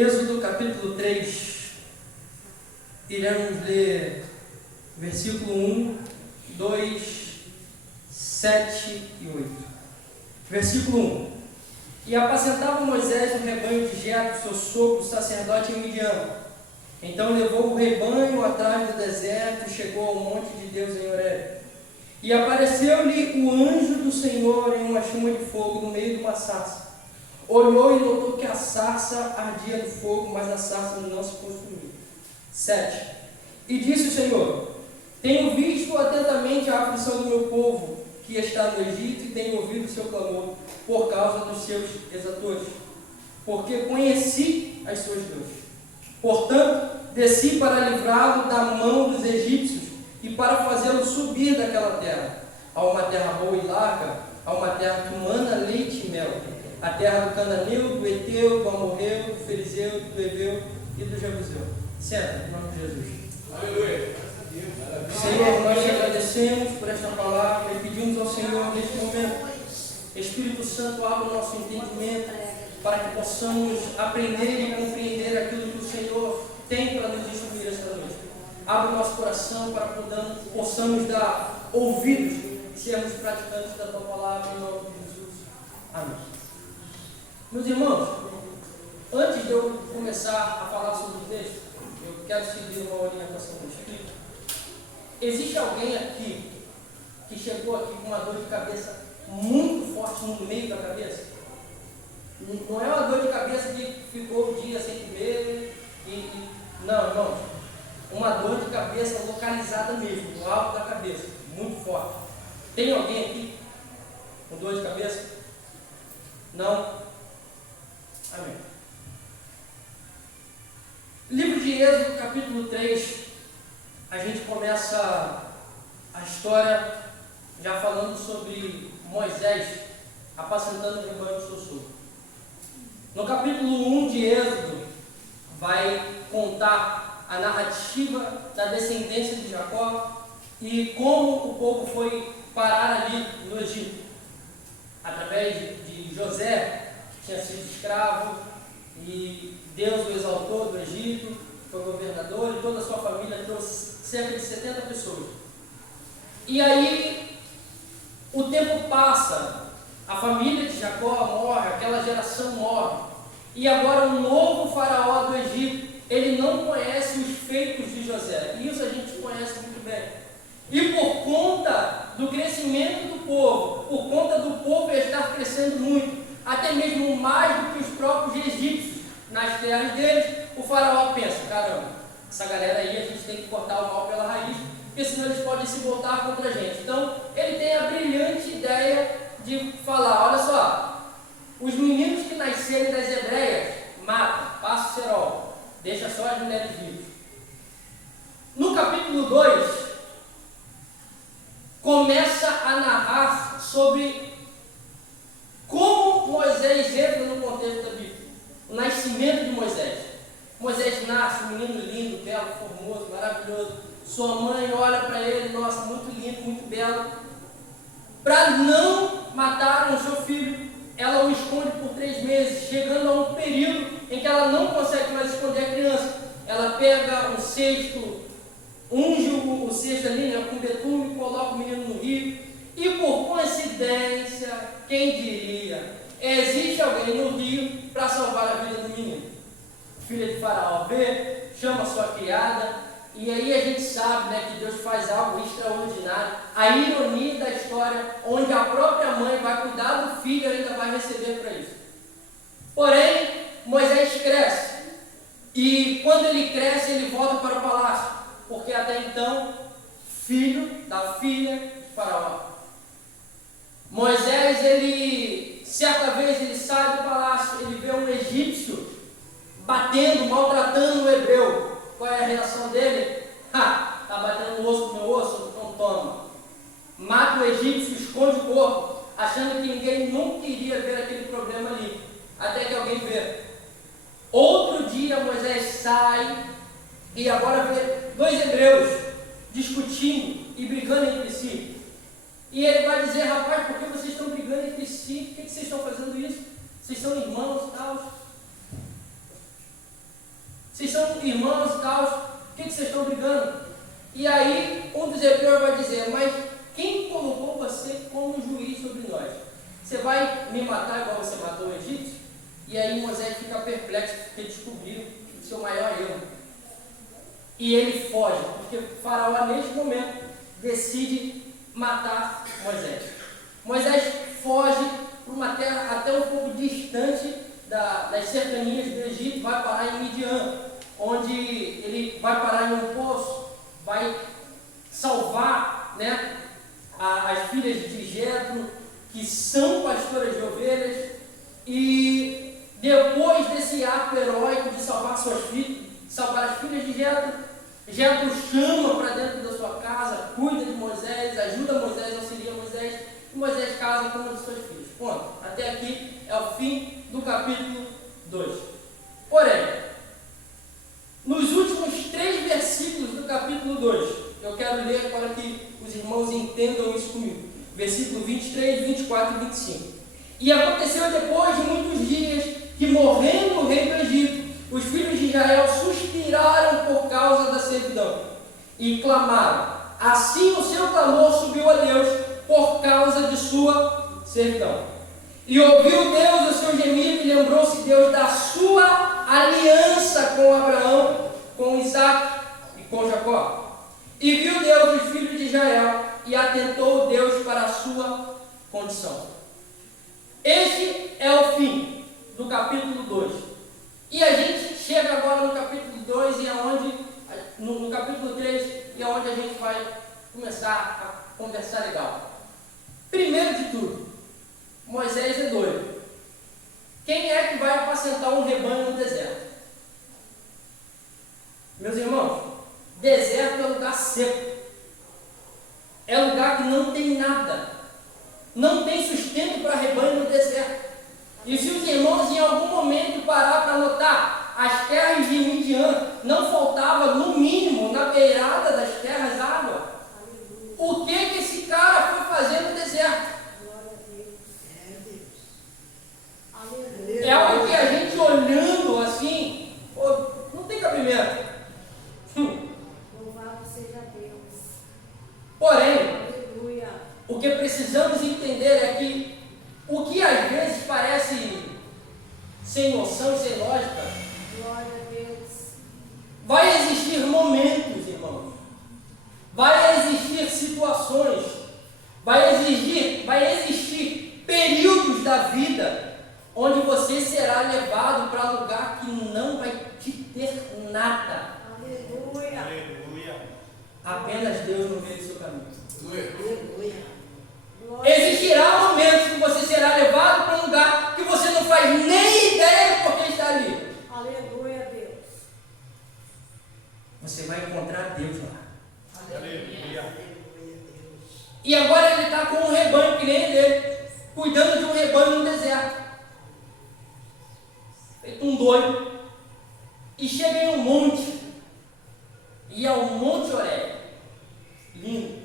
Êxodo capítulo 3, iremos ler versículo 1, 2, 7 e 8. Versículo 1. E apacentava Moisés o rebanho de Jetro, seu sogro, sacerdote em Midian. Então levou o rebanho atrás do deserto e chegou ao monte de Deus em Horebe. E apareceu-lhe o anjo do Senhor em uma chama de fogo no meio de uma sarça. Olhou e notou que a sarça ardia no fogo, mas a sarça não se consumia. 7. E disse o Senhor: tenho visto atentamente a aflição do meu povo, que está no Egito, e tenho ouvido o seu clamor por causa dos seus exatores, porque conheci as suas dores. Portanto, desci para livrá-lo da mão dos egípcios e para fazê-lo subir daquela terra, a uma terra boa e larga, a uma terra que mana leite e mel, a terra do Cananeu, do Eteu, do Amorreu, do Ferizeu, do Eveu e do Jebuseu. Senta, em nome de Jesus. Aleluia. Senhor, nós te agradecemos por esta palavra e pedimos ao Senhor neste momento, Espírito Santo, abra o nosso entendimento para que possamos aprender e compreender aquilo que o Senhor tem para nos instruir esta noite. Abra o nosso coração para que possamos dar ouvidos e sermos praticantes da tua palavra em nome de Jesus. Amém. Meus irmãos, antes de eu começar a falar sobre o texto, eu quero seguir uma orientação do Espírito. Existe alguém aqui que chegou aqui com uma dor de cabeça muito forte no meio da cabeça? Não é uma dor de cabeça que ficou o dia sem comer não, irmãos. Uma dor de cabeça localizada mesmo, no alto da cabeça, muito forte. Tem alguém aqui com dor de cabeça? Não? Amém. Livro de Êxodo, capítulo 3, a gente começa a história já falando sobre Moisés apacentando o rebanho do seu sogro. No capítulo 1 de Êxodo, vai contar a narrativa da descendência de Jacó e como o povo foi parar ali no Egito, através de José, que tinha sido escravo, e Deus o exaltou do Egito, foi governador, e toda a sua família trouxe cerca de 70 pessoas. E aí, o tempo passa, a família de Jacó morre, aquela geração morre, e agora um novo faraó do Egito, ele não conhece os feitos de José, e isso a gente conhece muito bem. E por conta do crescimento do povo, por conta do povo estar crescendo muito, até mesmo mais do que os próprios egípcios nas terras deles, o faraó pensa: caramba, essa galera aí a gente tem que cortar o mal pela raiz, porque senão eles podem se voltar contra a gente. Então ele tem a brilhante ideia de falar: olha só, os meninos que nascerem das hebreias, mata, passa o cerol, deixa só as mulheres vivas. No capítulo 2, começa a narrar sobre como Moisés entra no contexto da Bíblia, o nascimento de Moisés. Moisés nasce, um menino lindo, belo, formoso, maravilhoso. Sua mãe olha para ele: nossa, muito lindo, muito belo. Para não matarem o seu filho, ela o esconde por 3 meses, chegando a um período em que ela não consegue mais esconder a criança. Ela pega um cesto, unge o cesto ali, com betume, coloca o menino no rio, e por coincidência, quem diria, existe alguém no rio para salvar a vida do menino. Filha de Faraó vê, chama sua criada, e aí a gente sabe, que Deus faz algo extraordinário. A ironia da história, onde a própria mãe vai cuidar do filho e ainda vai receber para isso. Porém, Moisés cresce, e quando ele cresce, ele volta para o palácio, porque até então, filho da filha de Faraó. Moisés, certa vez ele sai do palácio, ele vê um egípcio batendo, maltratando o hebreu. Qual é a reação dele? Tá batendo o osso com meu osso? Então toma. Mata o egípcio, esconde o corpo, achando que ninguém nunca iria ver aquele problema ali, até que alguém vê. Outro dia Moisés sai e agora vê 2 hebreus discutindo e brigando entre si. E ele vai dizer: rapaz, por que vocês estão brigando entre si? Por que vocês estão fazendo isso? Vocês são irmãos e tal. Vocês são irmãos e tal, por que vocês estão brigando? E aí um dos hebreus vai dizer, mas quem colocou você como juiz sobre nós? Você vai me matar igual você matou o egípcio? E aí Moisés fica perplexo, porque descobriram o seu maior erro. E ele foge, porque Faraó neste momento decide matar Moisés. Moisés foge para uma terra até um pouco distante das cercanias do Egito, vai parar em Midian, onde ele vai parar em um poço, vai salvar, né, as filhas de Jetro, que são pastoras de ovelhas, e depois desse ato heróico de salvar suas filhas, salvar as filhas de Jetro, Jetro chama para dentro da sua casa, cuida de Moisés, ajuda Moisés, auxilia Moisés, e Moisés casa com uma de suas filhas. Ponto. Até aqui é o fim do capítulo 2. Porém, nos últimos 3 versículos do capítulo 2, eu quero ler para que os irmãos entendam isso comigo. Versículo 23, 24 e 25. E aconteceu depois de muitos dias que, morrendo o rei do Egito, os filhos de Israel suspiraram por causa da servidão e clamaram. Assim o seu clamor subiu a Deus por causa de sua servidão. E ouviu Deus o seu gemido e lembrou-se Deus da sua aliança com Abraão, com Isaac e com Jacó. E viu Deus os filhos de Israel e atentou Deus para a sua condição. Este é o fim do capítulo 2. E a gente chega agora no capítulo 2 e no capítulo 3, e é onde a gente vai começar a conversar legal. Primeiro de tudo, Moisés é doido. Quem é que vai apacentar um rebanho no deserto? Meus irmãos, deserto é lugar seco. É lugar que não tem nada. Não tem sustento para rebanho no deserto. E se os irmãos em algum momento parar para notar, as terras de Midian não faltava, no mínimo, na beirada das terras, água. O que esse cara foi fazer no deserto? É algo que a gente olhando assim, não tem cabimento. Louvado seja Deus. Porém, o que precisamos entender é que o que às vezes parece sem noção, sem lógica, Glória a Deus. vai existir momentos, irmãos, vai existir situações, vai existir períodos da vida onde você será levado para lugar que não vai te ter nada. Aleluia. Aleluia. Apenas Deus no meio do seu caminho. Aleluia. Existirá momentos que você será levado para um lugar que você não faz nem ideia de por que está ali. Aleluia, Deus. Você vai encontrar Deus lá. Aleluia. E agora ele está com um rebanho que nem ele, cuidando de um rebanho no deserto. Feito um doido. E chega em um monte. E é o Monte Horebe. Lindo.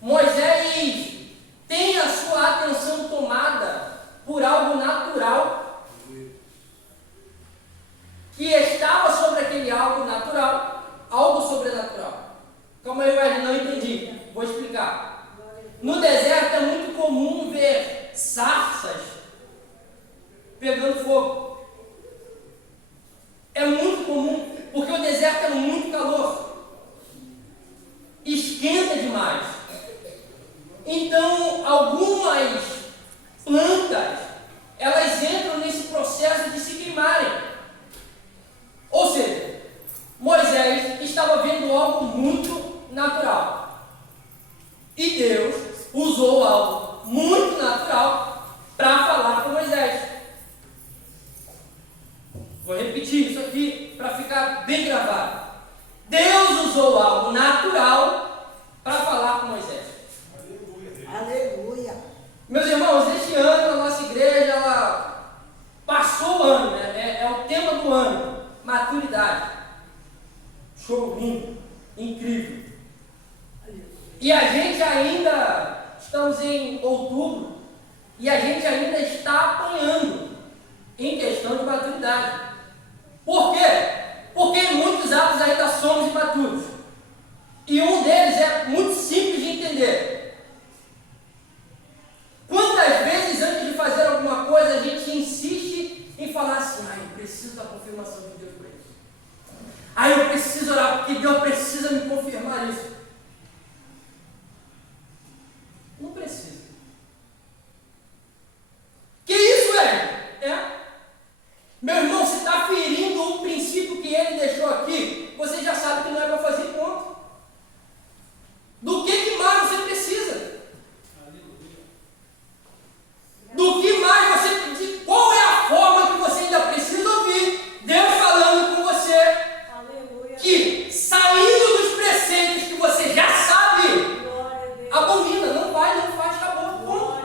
Moisés tem a sua atenção tomada por algo natural que estava sobre aquele algo natural, algo sobrenatural. Como eu não entendi, vou explicar. No deserto é muito comum ver sarças pegando fogo. É muito comum, porque o deserto é muito calor. Esquenta demais. Então, algumas plantas, elas entram nesse processo de se queimarem. Ou seja, Moisés estava vendo algo muito natural. E Deus usou algo muito natural para falar com Moisés. Vou repetir isso aqui para ficar bem gravado. Deus usou algo natural para falar com Moisés. Aleluia. Meus irmãos, este ano a nossa igreja ela passou o ano, né? É o tema do ano, maturidade. Show lindo, incrível. E a gente ainda, estamos em outubro, e a gente ainda está apanhando em questão de maturidade. Por quê? Porque em muitos atos ainda somos imaturos. E um deles é muito simples de entender. Quantas vezes antes de fazer alguma coisa a gente insiste em falar assim: eu preciso da confirmação de Deus para isso. Eu preciso orar porque Deus precisa me confirmar isso. Não precisa. Que isso é? Meu irmão, se está ferindo o princípio que ele deixou aqui, você já sabe que não é para fazer ponto. Do que mais você precisa? Do que mais você precisa? Qual é a forma que você ainda precisa ouvir Deus falando com você? Aleluia. Que saindo dos preceitos que você já sabe, abomina, não vai, não faz, acabou. Ponto.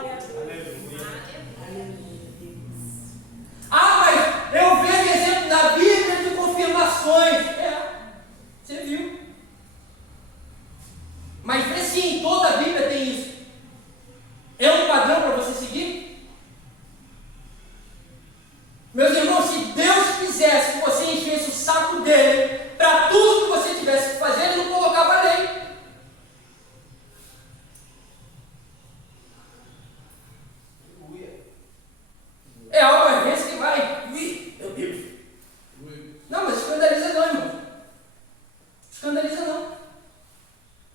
Mas eu vejo exemplo na Bíblia de confirmações. Você viu. Mas vê se em toda a Bíblia tem isso. É um padrão para você seguir? Meus irmãos, se Deus quisesse que você enchesse o saco dele para tudo que você tivesse que fazer, ele não colocava lei. É algo às vezes que vai, meu Deus. Não, mas escandaliza não, irmão. Escandaliza não.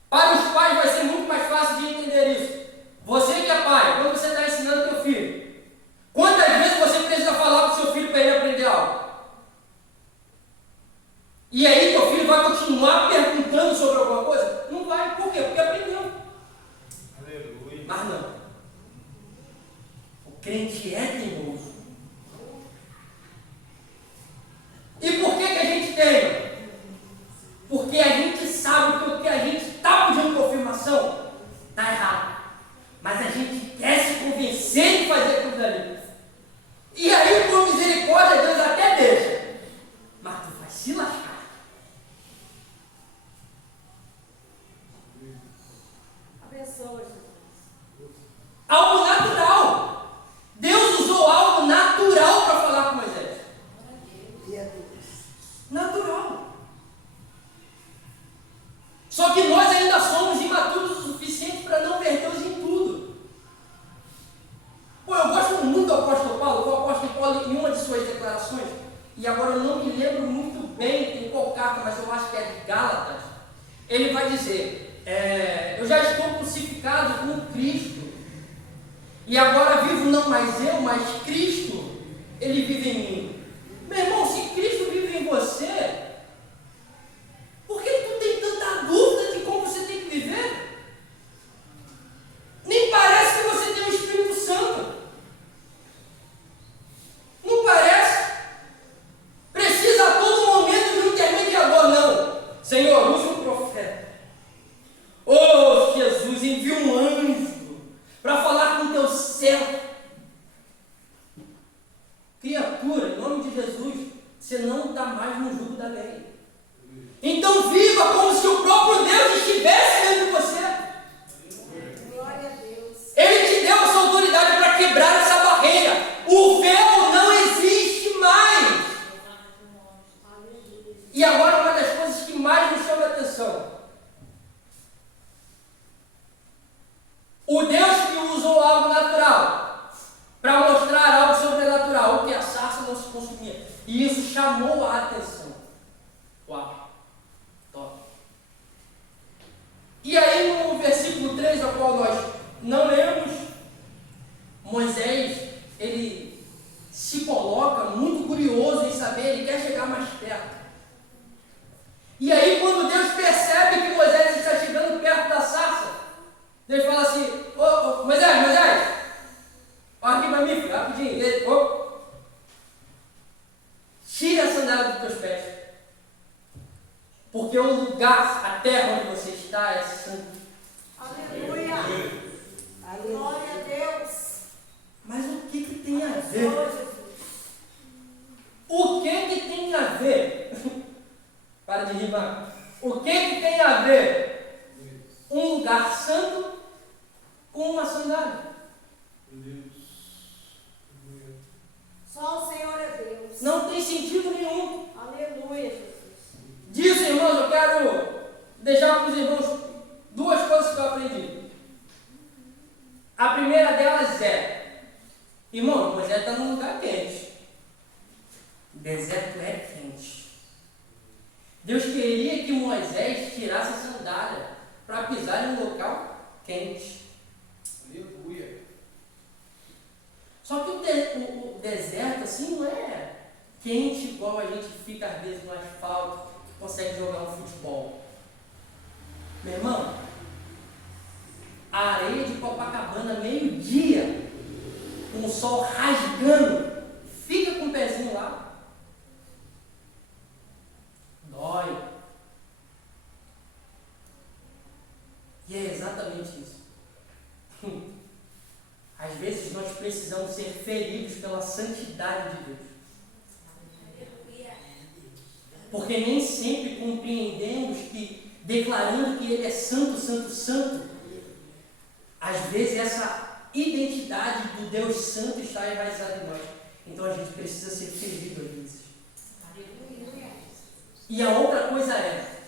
Para os pais vai ser muito mais fácil de entender isso. Você que é pai, quando você está ensinando teu filho, quantas vezes você precisa falar para o seu filho para ele aprender algo? E aí teu filho vai continuar perguntando sobre alguma coisa? Não vai. Por quê? Porque aprendeu. Aleluia. Mas não. O crente é teimoso. E por que a gente tem? Porque a gente sabe que o que a gente está pedindo confirmação está errado. Mas a gente quer se convencer de fazer aquilo dali. E aí, por misericórdia, Deus até deixa. Mas tu vai se lascar. Abençoa, Jesus. Algo natural. Deus usou algo natural para falar com Moisés. Natural. Só que nós ainda somos imaturos o suficiente para não ver Deus em tudo. Eu gosto muito do apóstolo Paulo. O apóstolo Paulo, em uma de suas declarações, e agora eu não me lembro muito bem em qual carta, mas eu acho que é de Gálatas, ele vai dizer: eu já estou crucificado com Cristo, e agora vivo não mais eu, mas Cristo, ele vive em mim. Meu irmão, se Cristo vive em você, por que tu tem tanta dúvida de como você tem que viver? Nem parece que você tem o Espírito Santo. Não parece? Precisa a todo momento de um intermediador, não. Senhor, use um profeta. Oh, Jesus, envia um anjo para falar com o teu servo. Criatura, em nome de Jesus, você não está mais no jugo da lei. Então viva como se o próprio Deus estivesse dentro de você. Glória a Deus. Ele te deu essa autoridade para quebrar essa barreira. O véu não existe mais. E agora uma das coisas que mais me chama a atenção. O Deus que usou algo natural para mostrar algo sobrenatural, o que a sarça não se consumia. E isso chamou a atenção. Uau, top. E aí no versículo 3, ao qual nós não lemos, Moisés, ele se coloca muito curioso em saber, ele quer chegar mais perto. E aí quando Deus percebe que Moisés está chegando perto da sarça, Deus fala assim: Moisés, olha aqui para mim, filho, rapidinho. Tira a sandália dos teus pés. Porque o lugar, a terra onde você está é santo. Aleluia. Glória a Deus. Mas o que tem a ver? Abençoa, Jesus. O que tem a ver? Para de rimar. O que tem a ver um lugar santo com uma sandália? Só o Senhor é Deus. Não tem sentido nenhum. é, irmão, Moisés está num lugar quente. O deserto é quente. Deus queria que Moisés tirasse a sandália para pisar em um local quente. Aleluia. Só que o deserto assim não é quente igual a gente fica às vezes no asfalto, consegue jogar um futebol. Meu irmão, a areia de Copacabana, meio-dia, com o sol rasgando, fica com o pezinho lá. Dói. E é exatamente isso. Às vezes nós precisamos ser feridos pela santidade de Deus. Porque nem sempre compreendemos que, declarando que Ele é santo, santo, santo, às vezes essa identidade do Deus Santo está enraizada em nós. Então a gente precisa ser ferido às vezes. E a outra coisa é,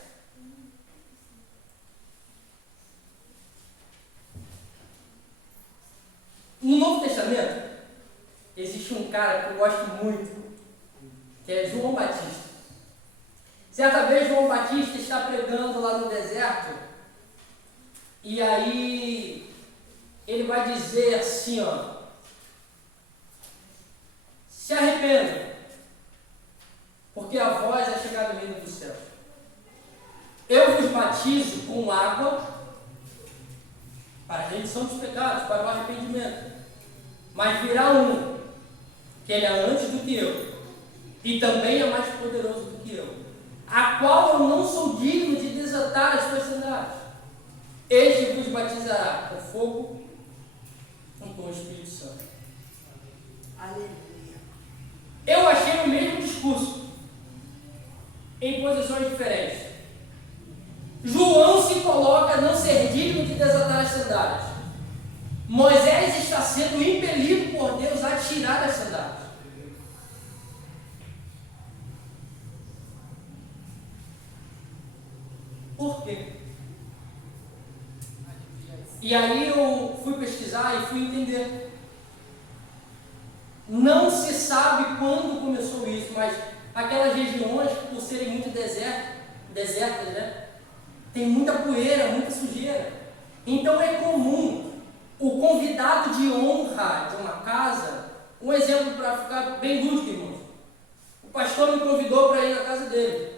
no Novo Testamento, existe um cara que eu gosto muito, que é João Batista. Certa vez João Batista está pregando lá no deserto, e aí ele vai dizer assim, ó: se arrependam, porque a voz é chegada no reino do céu. Eu vos batizo com água para a remissão dos pecados, para o arrependimento. Mas virá um, que ele é antes do que eu, e também é mais poderoso do que eu, a qual eu não sou digno de desatar as suas sandálias. Este vos batizará com fogo e com o Espírito Santo. Aleluia. Eu achei o mesmo discurso, em posições diferentes. João se coloca a não ser digno de desatar as sandálias. Moisés está sendo impelido por Deus a tirar as sandálias. Por quê? E aí eu fui pesquisar e fui entender. Não se sabe quando começou isso, mas aquelas regiões, por serem muito desertas, né? Tem muita poeira, muita sujeira. Então é comum o convidado de honra de uma casa, um exemplo para ficar bem lúdico, irmãos. O pastor me convidou para ir na casa dele.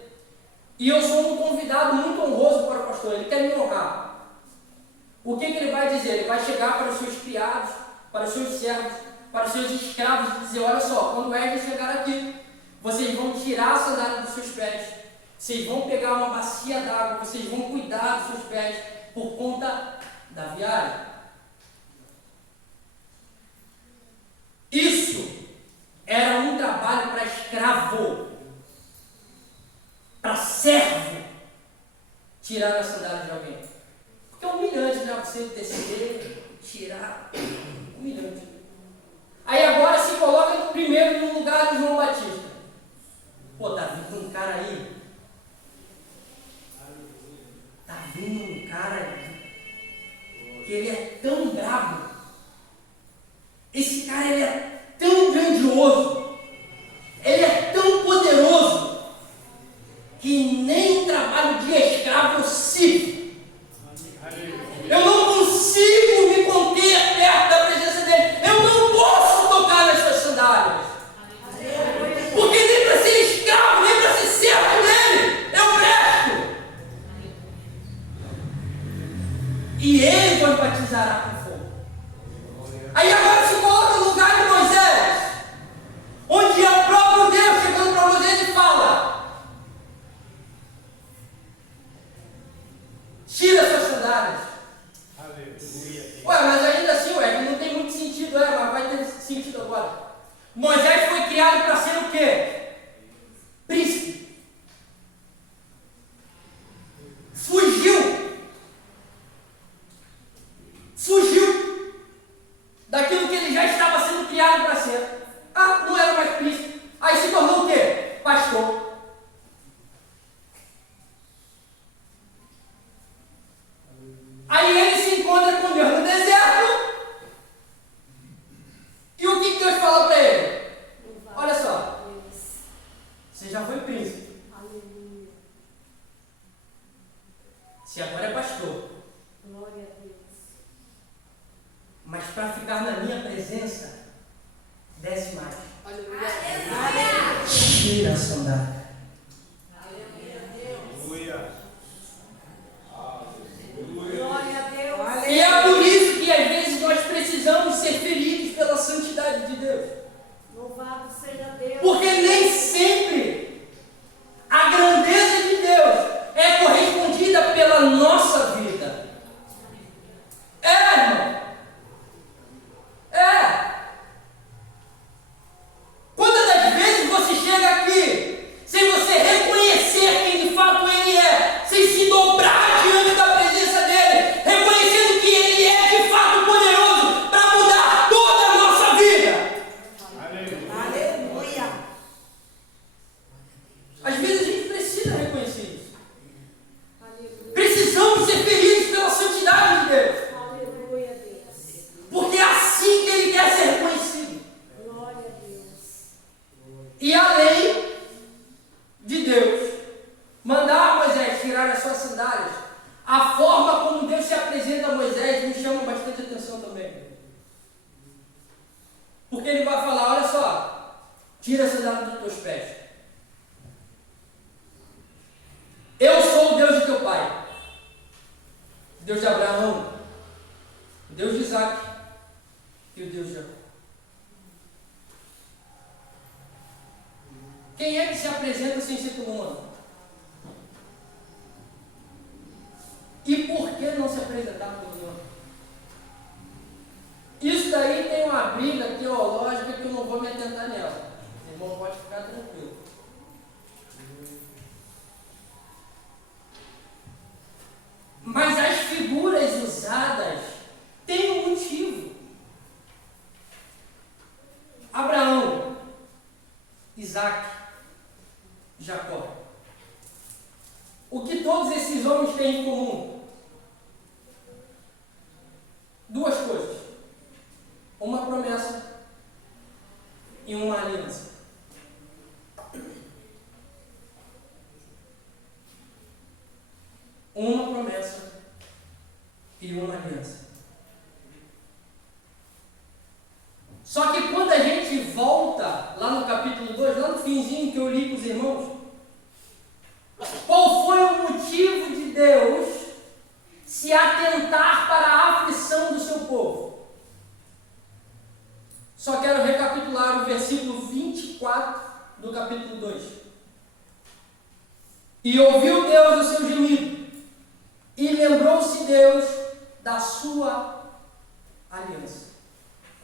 E eu sou um convidado muito honroso para o pastor, ele quer me honrar. O que ele vai dizer? Ele vai chegar para os seus criados, para os seus servos, para os seus escravos e dizer: olha só, quando o Edson chegar aqui, vocês vão tirar a sandália dos seus pés, vocês vão pegar uma bacia d'água, vocês vão cuidar dos seus pés por conta da viagem. Isso era um trabalho para escravo, para servo, tirar a sandália de alguém. Porque é humilhante, né? Você descer, tirar, humilhante. Aí agora se coloca primeiro no lugar de João Batista. Pô, tá vindo um cara aí. Tá vindo um cara aí. Que ele é tão brabo. Esse cara, ele é tão grandioso. Ele é tão poderoso. Que nem o trabalho de escravo eu sirvo. Eu não consigo me conter perto da presença dele. Eu não posso tocar nas suas sandálias. Porque nem para ser escravo, nem para ser servo dele, eu presto. E ele vos batizará com fogo. Aí agora se coloca no lugar de Moisés, onde é o próprio Deus chegando para Moisés e fala: tira suas sandálias. Ué, mas ainda assim, não tem muito sentido, mas vai ter sentido agora. Moisés foi criado para ser o quê? Príncipe. Fugiu daquilo que ele já estava sendo criado para ser. Ah, não era mais príncipe. Aí se tornou o quê? Pastor. Aí ele se encontra com Deus no deserto presença, desce mais. Aleluia. Tira a sandália. Glória a Deus. E é por isso que às vezes nós precisamos ser feridos pela santidade de Deus. Louvado seja Deus. Porque nem sempre a grandeza de Deus é correspondida pela nossa vida. Irmão. Quantas das vezes você chega aqui sem você reconhecer quem de fato Ele é, sem se dobrar diante da presença dEle, reconhecendo que Ele é de fato poderoso para mudar toda a nossa vida. Aleluia. Às vezes a gente precisa reconhecer isso. Aleluia. Precisamos ser feridos pela santidade de Deus. Aleluia, Deus. Porque é assim que Ele quer ser reconhecido. Glória a Deus. E a lei de Deus mandar Moisés tirar as suas sandálias, a forma como Deus se apresenta a Moisés me chama bastante atenção também. Porque Ele vai falar, olha só, tira a sandália dos teus pés. Eu sou o Deus de teu pai, Deus de Abraão, Deus de Isaac e o Deus de Jacó. Quem é que se apresenta sem ser humano? E por que não se apresentar como humano? Isso daí tem uma briga teológica que eu não vou me atentar nela. O irmão pode ficar tranquilo. Mas as figuras usadas têm um motivo. Abraão, Isaac, Jacó. O que todos esses homens têm em comum? Duas coisas. Uma promessa e uma aliança. Uma promessa e uma aliança. Só que quando a gente volta lá no capítulo 2, lá no finzinho que eu li com os irmãos, qual foi o motivo de Deus se atentar para a aflição do seu povo? Só quero recapitular o versículo 24 do capítulo 2. E ouviu Deus o seu gemido, e lembrou-se Deus da sua aliança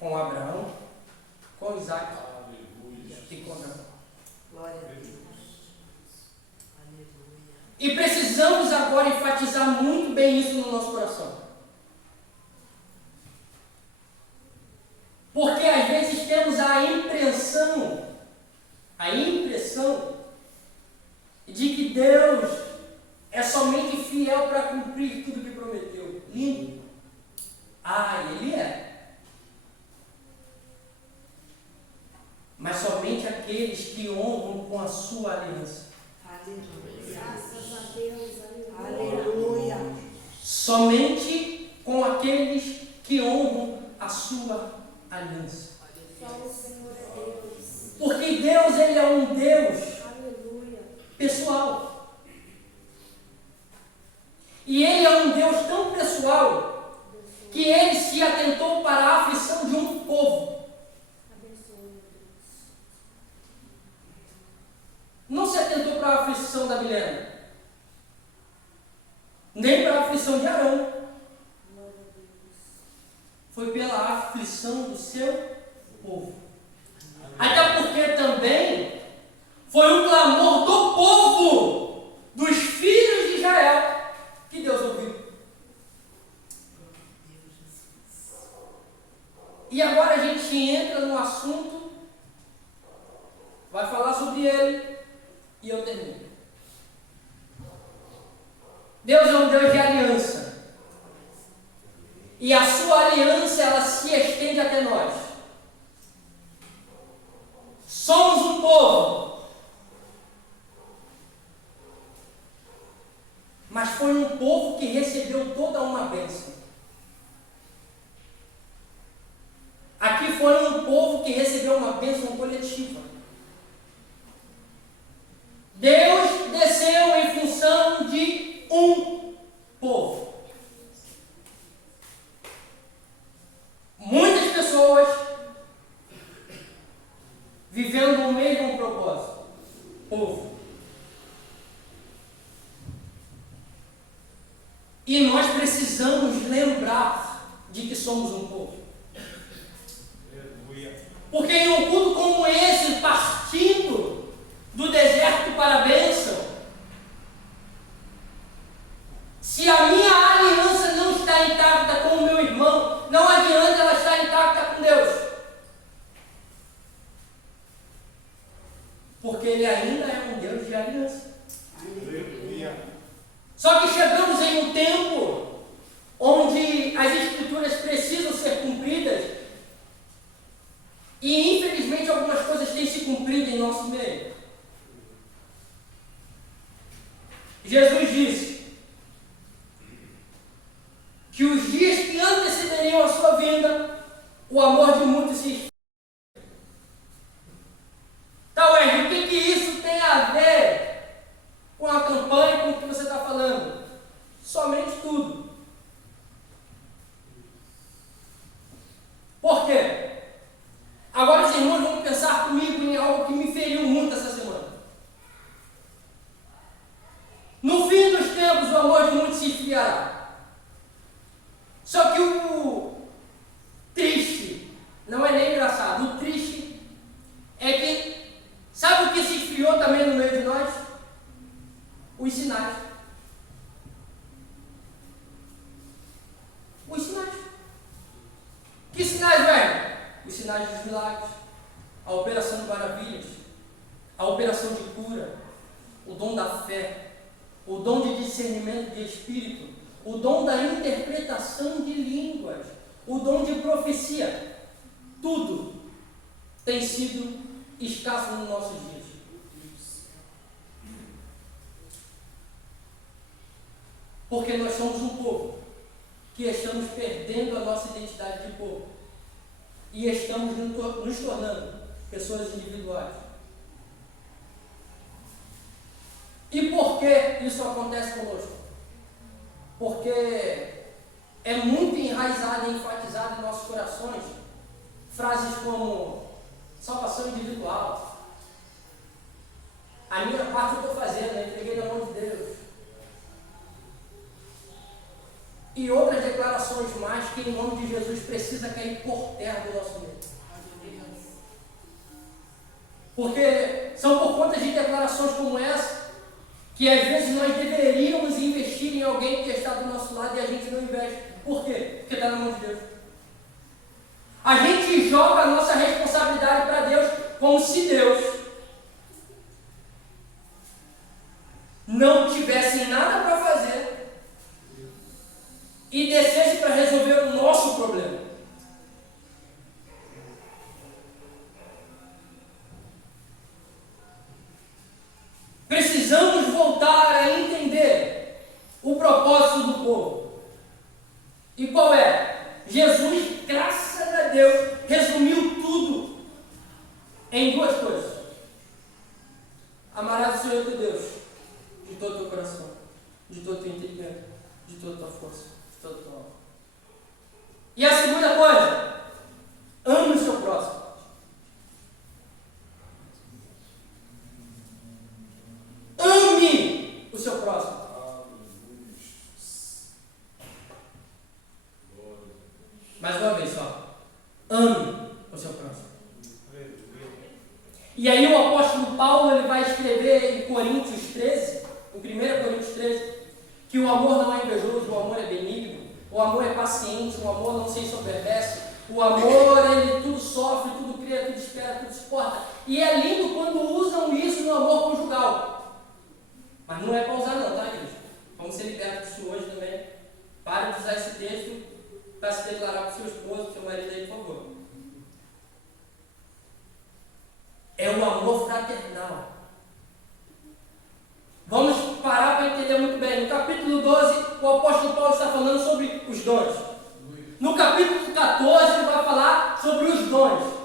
com Abraão, com Isaac e com Jacó. Glória a Deus. E precisamos agora enfatizar muito bem isso no nosso coração. Porque às vezes temos a impressão de que Deus é somente fiel para cumprir tudo que prometeu. Lindo. Ele é. Mas somente aqueles que honram com a sua aliança. Graças a Deus. Aleluia. Somente com aqueles que honram a sua aliança. Só o Senhor é Deus. Porque Deus, Ele é um Deus Aleluia. pessoal. E Ele é um Deus tão pessoal que Ele se atentou para a aflição de um povo. Abençoe, Deus. Não se atentou para a aflição da Milena, nem para a aflição de Arão. Glória a Deus. Foi pela aflição do seu povo. Até porque também foi um clamor do povo, dos filhos de Israel, que Deus ouviu. E agora a gente entra no assunto, vai falar sobre ele, e eu termino. Deus é um Deus de aliança. E a sua aliança, ela se estende até nós. Somos um povo. Mas foi um povo que recebeu toda uma bênção. Aqui bênção coletiva. Deus desceu em função de um povo. Muitas pessoas vivendo o mesmo propósito. Povo. E nós precisamos lembrar de que somos um povo. Porque em um culto como esse, partindo do deserto para a bênção, se a minha aliança não está intacta com o meu irmão, não adianta ela estar intacta com Deus. Porque Ele ainda é um Deus de aliança. Só que chegamos em um tempo onde as Escrituras precisam ser cumpridas e, infelizmente, algumas coisas têm se cumprido em nosso meio. Jesus disse que os dias que antecederiam a sua vinda, o amor de muitos se esfriaria. Então, o que isso tem a ver com a campanha, com o que você está falando? Somente tudo. Por quê? Agora os irmãos vão pensar comigo em algo que me feriu muito essa semana. No fim dos tempos, o amor de muitos se esfriará. Só que o triste, não é nem engraçado, o triste é que, sabe o que se esfriou também no meio de nós? Os sinais. Os sinais. Que sinais, velho? Os sinais dos milagres, a operação de maravilhas, a operação de cura, o dom da fé, o dom de discernimento de espírito, o dom da interpretação de línguas, o dom de profecia. Tudo tem sido escasso nos nossos dias. Porque nós somos um povo que estamos perdendo a nossa identidade de povo e estamos nos tornando pessoas individuais. E por que isso acontece conosco? Porque é muito enraizado e enfatizado em nossos corações frases como salvação individual. A minha parte eu estou fazendo, eu entreguei na mão de Deus. E outras declarações mais que em nome de Jesus precisa cair por terra do nosso meio. Porque são por conta de declarações como essa que às vezes nós deveríamos investir em alguém que está do nosso lado e a gente não investe. Por quê? Porque está na mão de Deus. A gente joga a nossa responsabilidade para Deus como se Deus não tivesse nada para fazer e descesse para resolver o nosso problema. Precisamos voltar a entender o propósito do povo. E qual é? Jesus, graças a Deus, resumiu tudo em duas coisas. Amarás o Senhor teu Deus de todo o teu coração, de todo o teu entendimento, de toda a tua força, de toda a tua alma. E a segunda coisa, ame o seu próximo. Ame o seu próximo. Mais uma vez só. Ame o seu próximo. E aí o apóstolo Paulo ele vai escrever em Coríntios 13, em 1 Coríntios 13, que o amor não é invejoso, o amor é benigno, o amor é paciente, o amor não se ensoberbece, o amor ele tudo sofre, tudo crê, tudo espera, tudo suporta. E é lindo quando usam isso no amor conjugal. Mas não é para usar não, tá, igreja? Vamos ser libertos disso hoje também. Pare de usar esse texto para se declarar para o seu esposo, para o seu marido aí, por favor. É o amor fraternal. Vamos parar para entender muito bem. No capítulo 12, o apóstolo Paulo está falando sobre os dons. No capítulo 14, ele vai falar sobre os dons.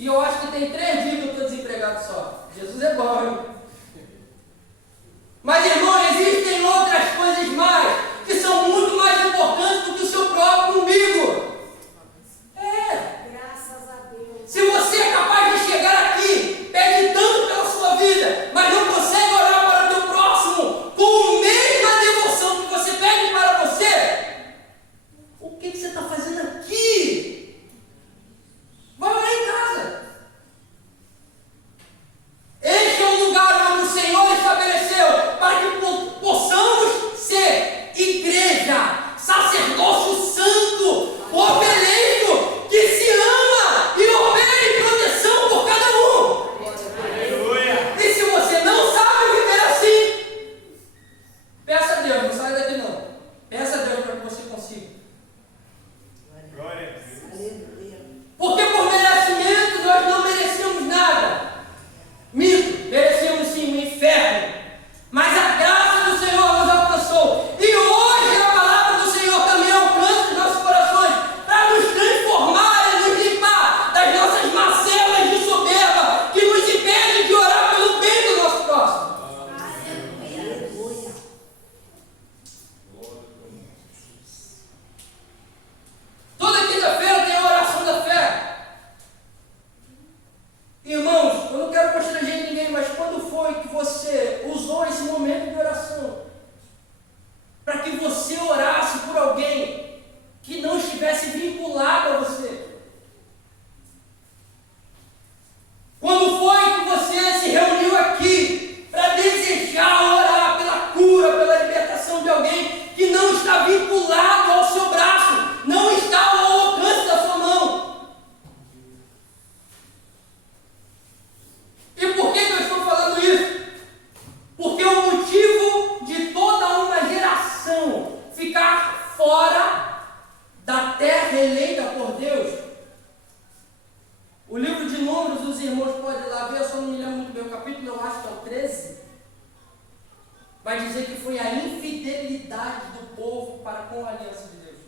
E eu acho que tem 3 dias que eu estou desempregado só. Jesus é bom, hein? Mas, irmão, existem outras coisas mais, que são muito mais importantes do que o seu próprio umbigo. Graças a Deus. Se você é capaz de chegar aqui, pede tanto pela sua vida, mas não consegue orar para o teu próximo com a mesma devoção que você pede para você, o que você está fazendo aqui? Vai orar em casa. Este é o lugar onde o Senhor estabeleceu para que possamos ser igreja, sacerdócio santo, povo eleito, que se ama e opera em proteção por cada um. Aleluia. E se você não sabe viver assim, peça a Deus, não saia daqui não. Peça a Deus para que você consiga. Glória a Deus. Aleluia. Porque por merecimento nós não merecemos nada. Mito, merecemos sim o inferno. Mas a graça do Senhor nos alcançou. E hoje a palavra do Senhor também alcança os nossos corações para nos transformar e nos limpar das nossas macelas de soberba que nos impedem de orar pelo bem do nosso próximo. Aleluia. Toda quinta-feira tem a oração da fé. Irmãos, eu não quero constranger ninguém, mas quando foi que você usou esse momento de oração para que você orasse por alguém que não estivesse vinculado a você? Quando foi que você se reuniu aqui para desejar orar pela cura, pela libertação de alguém que não está vinculado ao seu braço, não está ao alcance da sua mão? E por que eu estou falando isso? Porque o motivo de toda uma geração ficar fora da terra eleita por Deus. O livro de Números, os irmãos podem ir lá ver, eu só não me lembro muito bem o capítulo, eu acho que é o 13. Vai dizer que foi a infidelidade do povo para com a aliança de Deus.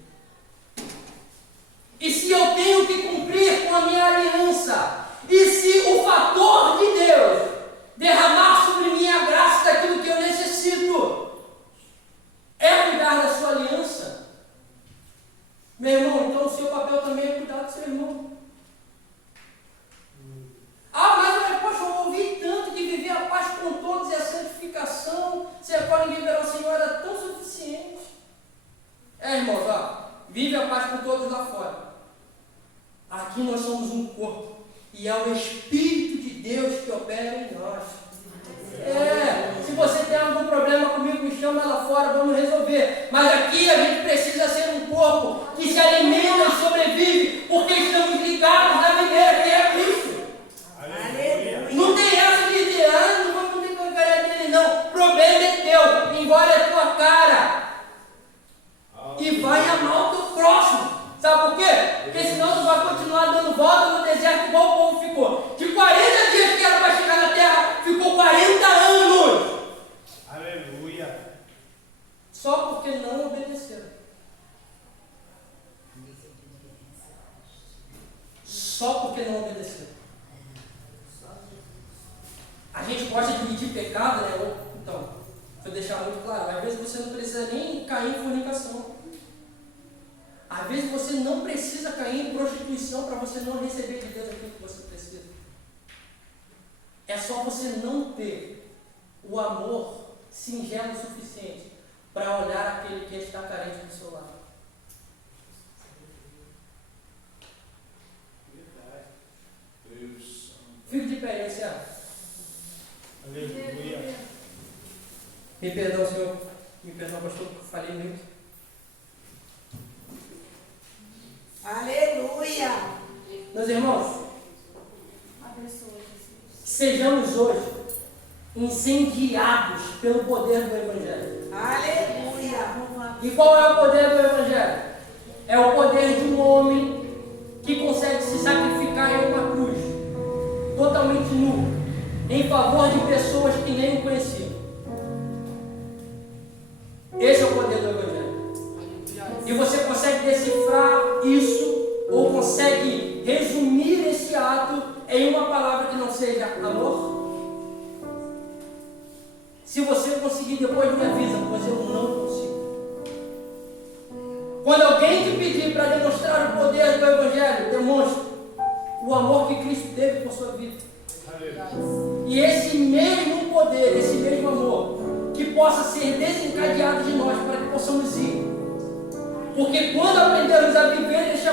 E se eu tenho que cumprir com a minha aliança, e se o fator de Deus derramar sobre mim a graça daquilo que eu necessito é cuidar da sua aliança, meu irmão, então o seu papel também é cuidar do seu irmão. Mas poxa, eu ouvi tanto que viver a paz com todos e a santificação, se a qual ninguém verá o Senhor, era tão suficiente. Irmãos, vive a paz com todos lá fora. Aqui nós somos um corpo. E é o Espírito de Deus que opera em nós. Se você tem algum problema comigo, me chama lá fora, vamos resolver. Mas aqui a gente precisa ser um corpo que se alimenta e sobrevive, porque estamos ligados na videira, que é Cristo. Aleluia. Não tem essa de dizer, não vamos ter cancaré dele, não. O problema é teu, engole a tua cara. E vai amar o teu próximo. Sabe por quê? Porque senão tu vai continuar dando volta no deserto igual o povo ficou. De 40 dias que era para chegar na terra, ficou 40 anos. Aleluia. Só porque não obedeceram. Só porque não obedeceram. A gente gosta de medir pecado, né? Então, vou deixar muito claro, às vezes você não precisa nem cair em fornicação. Às vezes você não precisa cair em prostituição para você não receber de Deus aquilo que você precisa. É só você não ter o amor singelo o suficiente para olhar aquele que está carente do seu lado. Fique de pé, iniciar. Aleluia. Me perdão, Senhor. Me perdão, pastor, porque eu falei muito. Aleluia. Meus irmãos, Abençoa, Jesus. sejamos hoje incendiados pelo poder do Evangelho. Aleluia. E qual é o poder do Evangelho? É o poder de um homem que consegue se sacrificar em uma cruz, totalmente nu, em favor de pessoas que nem o conheciam. Esse é o poder do Evangelho. E você consegue decifrar isso, ou consegue resumir esse ato em uma palavra que não seja amor? Se você conseguir, depois me avisa, pois eu não consigo. Quando alguém te pedir para demonstrar o poder do Evangelho, demonstre o amor que Cristo teve por sua vida. E esse mesmo poder, esse mesmo amor, que possa ser desencadeado de nós para que possamos ir. Porque quando aprendemos a viver este